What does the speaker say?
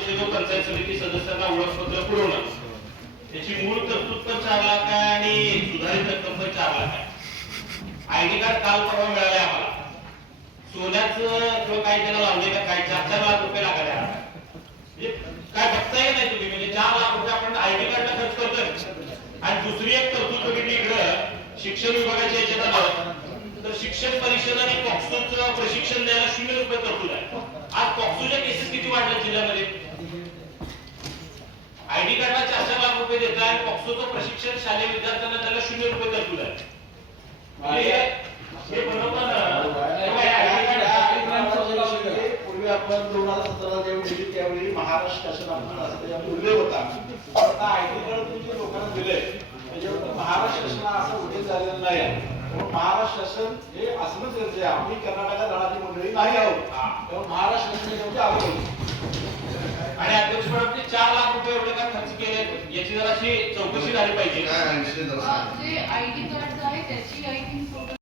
अतिशय जो पंचायत समिती सदस्यांना ओळखपत्र पुरवणं त्याची मूळ तरतूद पण 4 लाख आहे आणि सुधारित रक्कम पण 4 लाख आहे. आयडी कार्ड काल परवा मिळाले आम्हाला. सोन्याचं किंवा काय त्याला लावले का काय 4-4 लाख रुपये लागले. म्हणजे काय बघताय नाही तुम्ही, म्हणजे 4 लाख रुपये आपण आयडी कार्डला खर्च करतोय. आणि दुसरी एक तरतूद बघितली इकडं शिक्षण विभागाच्या याच्यात आलं तर शिक्षण परिषद आणि पॉक्सोचं प्रशिक्षण द्यायला 0 रुपये तरतूद आहे. आज पॉक्सोच्या केसेस किती वाढल्या जिल्ह्यामध्ये? आयडी कार्डला 4-4 लाख रुपये देतात आणि पॉक्सोचं प्रशिक्षण शालेय विद्यार्थ्यांना त्याला 0 रुपये तरतूद आहे. हे बरोबर पूर्वी आपण 2017 जेव्हा दिली त्यावेळी महाराष्ट्र शासनाचा उल्लेख होता. आता आयडी कार्ड तुम्ही लोकांना दिले त्याच्यावर महाराष्ट्र शासनाला असं उल्लेख झालेला नाही आहे. महाराष्ट्र शासन हे असणंच गरजेचं आहे. आम्ही कर्नाटकात राहणारी मंडळी नाही आहोत, तेव्हा महाराष्ट्र शासनाचे आलो. आणि अध्यक्ष मॅडम 4 लाख रुपये एवढे काय खर्च केले याची जराशी चौकशी झाली पाहिजे. जे आयडी कार्ड आहे त्याची आय थिंक